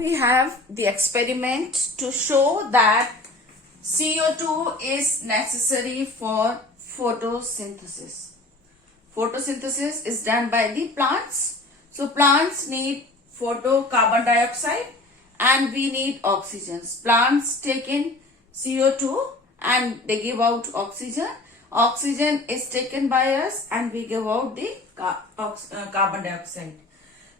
we have the experiment to show that CO2 is necessary for photosynthesis. Photosynthesis is done by the plants. So plants need carbon dioxide and we need oxygen. Plants take in CO2 and they give out oxygen. Oxygen is taken by us and we give out the carbon dioxide.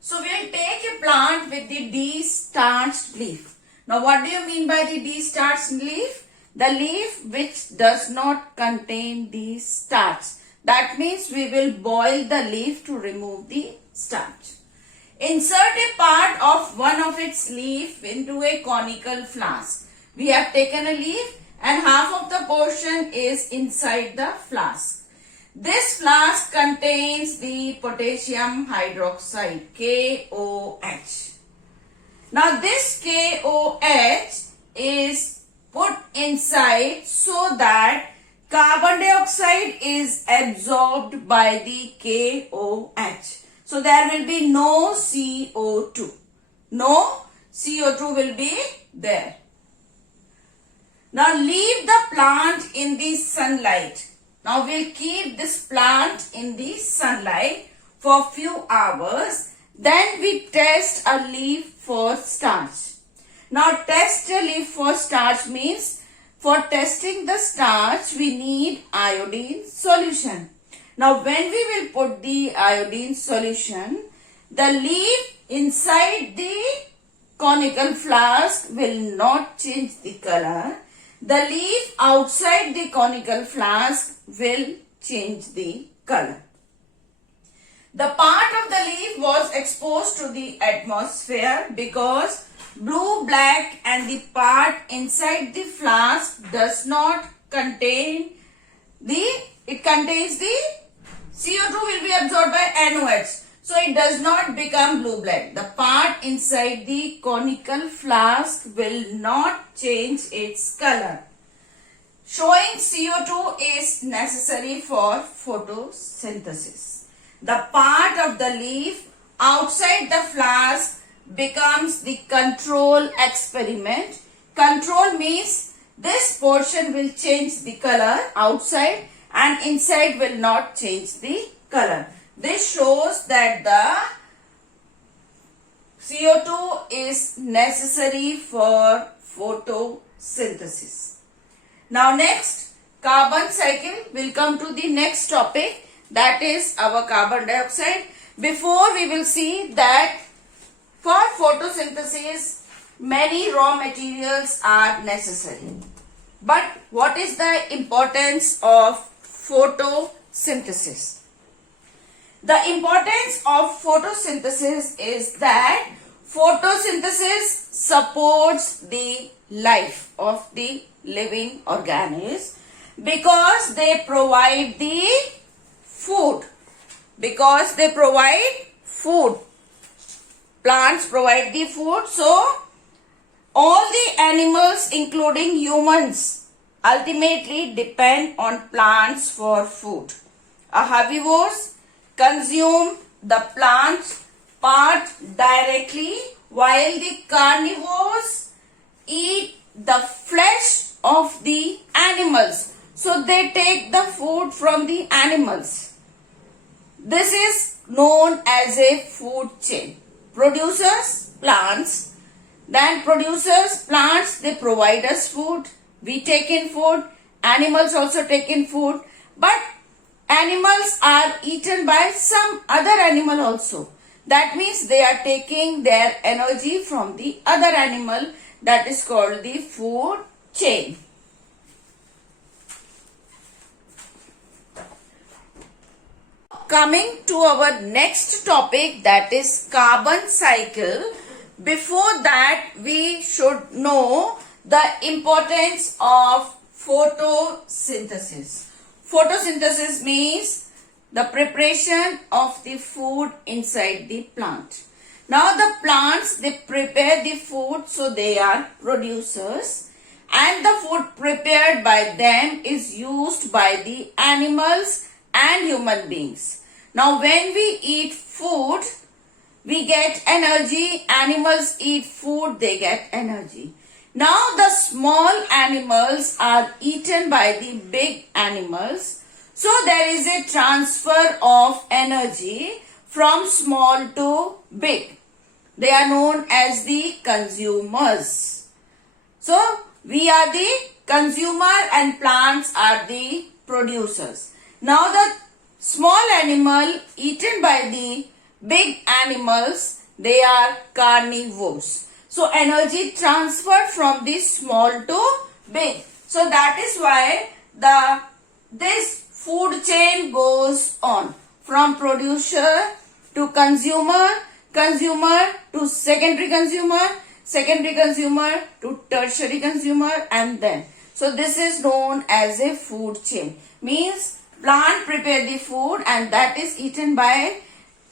So we'll take a plant with the de-starched leaf. Now what do you mean by the de-starched leaf? The leaf which does not contain the starch. That means we will boil the leaf to remove the starch. Insert a part of one of its leaf into a conical flask. We have taken a leaf and half of the portion is inside the flask. This flask contains the potassium hydroxide, KOH. Now this KOH is put inside so that carbon dioxide is absorbed by the KOH. So there will be no CO2. No CO2 will be there. Now leave the plant in the sunlight. Now we'll keep this plant in the sunlight for few hours. Then we test a leaf for starch. Now test a leaf for starch means for testing the starch we need iodine solution. Now when we will put the iodine solution, the leaf inside the conical flask will not change the color. The leaf outside the conical flask will change the color. The part of the leaf was exposed to the atmosphere because blue, black and the part inside the flask does not contain it contains the CO2 will be absorbed by NOH. So it does not become blue black. The part inside the conical flask will not change its color. Showing CO2 is necessary for photosynthesis. The part of the leaf outside the flask becomes the control experiment. Control means this portion will change the color outside and inside will not change the color. This shows that the CO2 is necessary for photosynthesis. Now next, carbon cycle. Will come to the next topic, that is our carbon dioxide. Before we will see that for photosynthesis many raw materials are necessary. But what is the importance of photosynthesis? The importance of photosynthesis is that photosynthesis supports the life of the living organism because they provide the food. Because they provide food. Plants provide the food. So all the animals including humans ultimately depend on plants for food. Herbivores consume the plant part directly while the carnivores eat the flesh of the animals. So they take the food from the animals. This is known as a food chain. Producers, plants. Then producers, plants, they provide us food. We take in food. Animals also take in food. But animals are eaten by some other animal also. That means they are taking their energy from the other animal. That is called the food chain. Coming to our next topic, that is carbon cycle. Before that, we should know the importance of photosynthesis. Photosynthesis means the preparation of the food inside the plant. Now the plants, they prepare the food, so they are producers, and the food prepared by them is used by the animals and human beings. Now when we eat food, we get energy. Animals eat food, they get energy. Now the small animals are eaten by the big animals. So there is a transfer of energy from small to big. They are known as the consumers. So we are the consumer and plants are the producers. Now the small animal eaten by the big animals, they are carnivores. So energy transferred from the small to big. So that is why this food chain goes on from producer to consumer, consumer to secondary consumer to tertiary consumer, and then. So this is known as a food chain. Means plant prepare the food and that is eaten by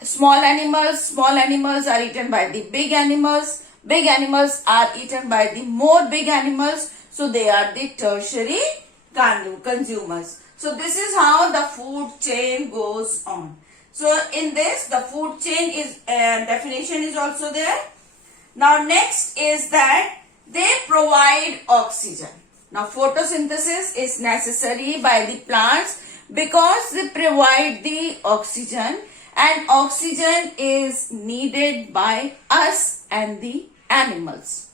small animals. Small animals are eaten by the big animals. Big animals are eaten by the more big animals. So they are the tertiary consumers. So this is how the food chain goes on. So in this the food chain is definition is also there. Now next is that they provide oxygen. Now photosynthesis is necessary by the plants because they provide the oxygen, and oxygen is needed by us and the animals.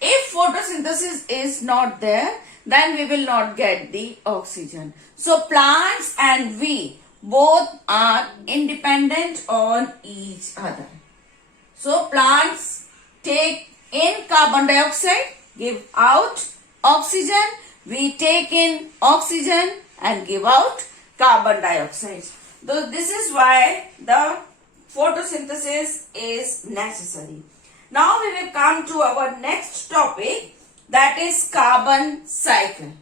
If photosynthesis is not there, then we will not get the oxygen. So plants and we both are independent on each other. So plants take in carbon dioxide, give out oxygen. We take in oxygen and give out carbon dioxide. So this is why the photosynthesis is necessary. Now we will come to our next topic, that is carbon cycle.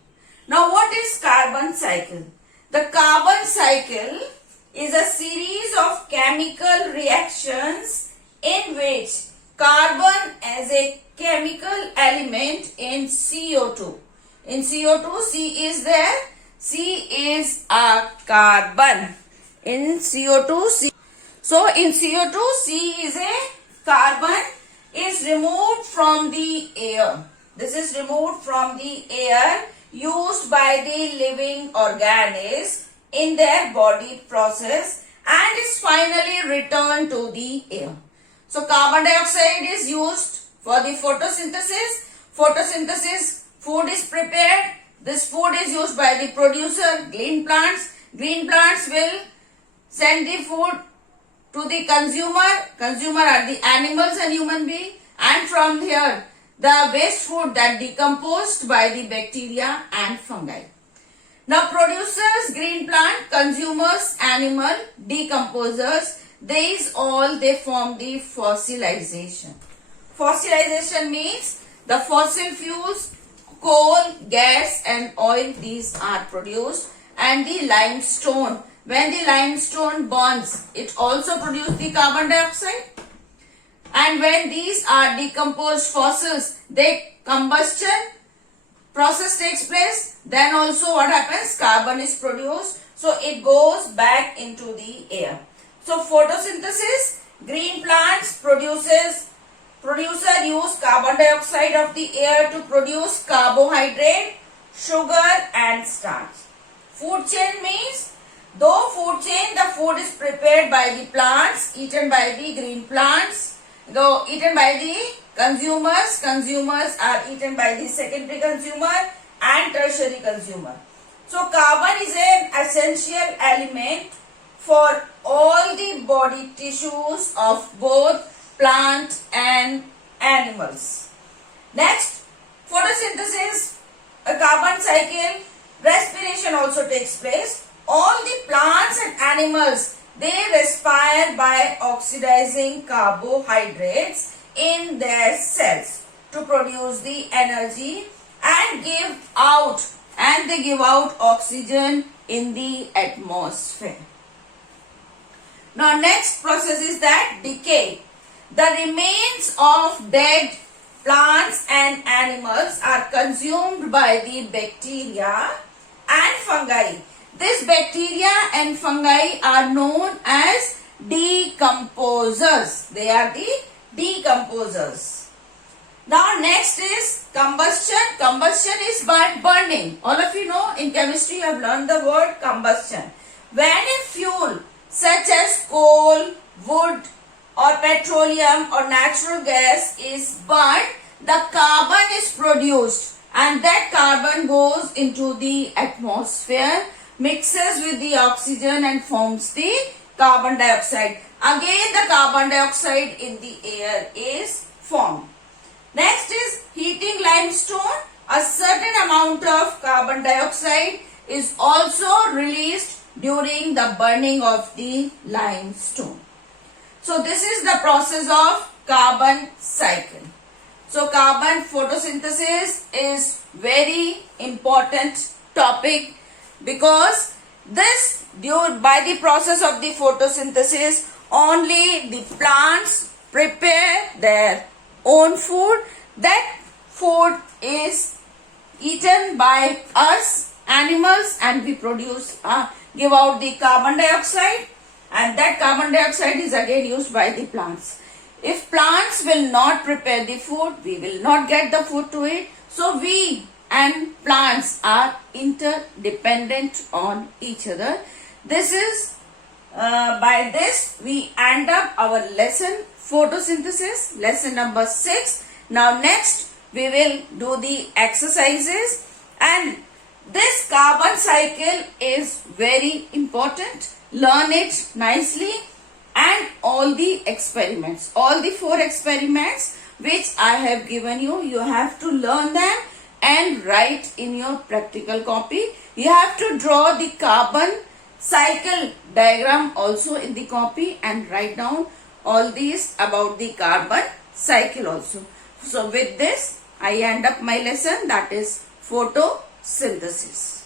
Now what is carbon cycle? The carbon cycle is a series of chemical reactions in which carbon as a chemical element in CO2. In CO2, C is there. C is a carbon. In CO2, C. So in CO2, C is a carbon, is removed from the air. This is removed from the air used by the living organisms in their body process and is finally returned to the air. So carbon dioxide is used for the photosynthesis. Photosynthesis, food is prepared. This food is used by the producer, green plants. Green plants will send the food to the consumer. Consumer are the animals and human being. And from here, the waste food that decomposed by the bacteria and fungi. Now producers, green plant, consumers, animal, decomposers, these all they form the fossilization. Fossilization means the fossil fuels, coal, gas and oil, these are produced, and the limestone. When the limestone burns, it also produces the carbon dioxide. And when these are decomposed fossils, they combustion process takes place, then also what happens? Carbon is produced. So it goes back into the air. So photosynthesis, green plants producer use carbon dioxide of the air to produce carbohydrate, sugar and starch. Food chain means, though food chain, the food is prepared by the plants, eaten by the green plants, though eaten by the consumers. Consumers are eaten by the secondary consumer and tertiary consumer. So carbon is an essential element for all the body tissues of both plant and animals. Next, photosynthesis, a carbon cycle, respiration also takes place. All the plants and animals, they respire by oxidizing carbohydrates in their cells to produce the energy and they give out oxygen in the atmosphere. Now next process is that decay. The remains of dead plants and animals are consumed by the bacteria and fungi. This bacteria and fungi are known as decomposers. They are the decomposers. Now next is combustion. Combustion is burning. All of you know in chemistry you have learned the word combustion. When a fuel such as coal, wood or petroleum or natural gas is burnt, the carbon is produced and that carbon goes into the atmosphere, mixes with the oxygen and forms the carbon dioxide. Again the carbon dioxide in the air is formed. Next is heating limestone. A certain amount of carbon dioxide is also released during the burning of the limestone. So this is the process of carbon cycle. So carbon photosynthesis is very important topic because this by the process of the photosynthesis only the plants prepare their own food. That food is eaten by us animals and we produce give out the carbon dioxide, and that carbon dioxide is again used by the plants. If plants will not prepare the food, we will not get the food to eat. So we and plants are interdependent on each other. This is by this we end up our lesson photosynthesis, lesson number 6. Now next we will do the exercises, and this carbon cycle is very important. Learn it nicely, and all the experiments, all the 4 experiments which I have given you, you have to learn them and write in your practical copy. You have to draw the carbon cycle diagram also in the copy and write down all these about the carbon cycle also. So with this I end up my lesson, that is photosynthesis.